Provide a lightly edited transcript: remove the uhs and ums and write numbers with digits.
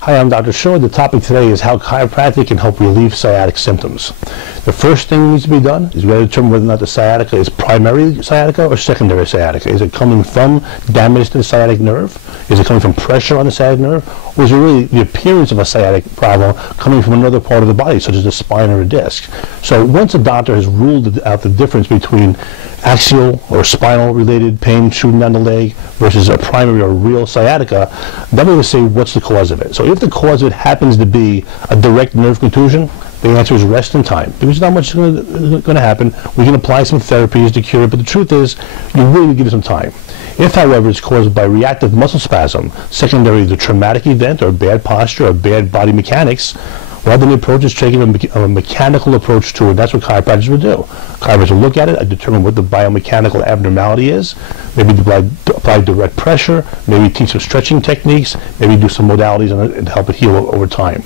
Hi, I'm Dr. Shore. The topic today is how chiropractic can help relieve sciatic symptoms. The first thing that needs to be done is we got to determine whether or not the sciatica is primary sciatica or secondary sciatica. Is it coming from damage to the sciatic nerve? Is it coming from pressure on the sciatic nerve? Or is it really the appearance of a sciatic problem coming from another part of the body, such as the spine or a disc? So once a doctor has ruled out the difference between axial or spinal related pain shooting down the leg versus a primary or real sciatica, then we're going to say what's the cause of it. So if the cause of it happens to be a direct nerve contusion, the answer is rest and time. There's not much going to happen. We can apply some therapies to cure it, but the truth is you really need to give it some time. If, however, it's caused by reactive muscle spasm, secondary to traumatic event or bad posture or bad body mechanics, well, then the approach is taking a mechanical approach to it. That's what chiropractors would do. Chiropractors will look at it, determine what the biomechanical abnormality is, maybe apply direct pressure, maybe teach some stretching techniques, maybe do some modalities on it and help it heal over time.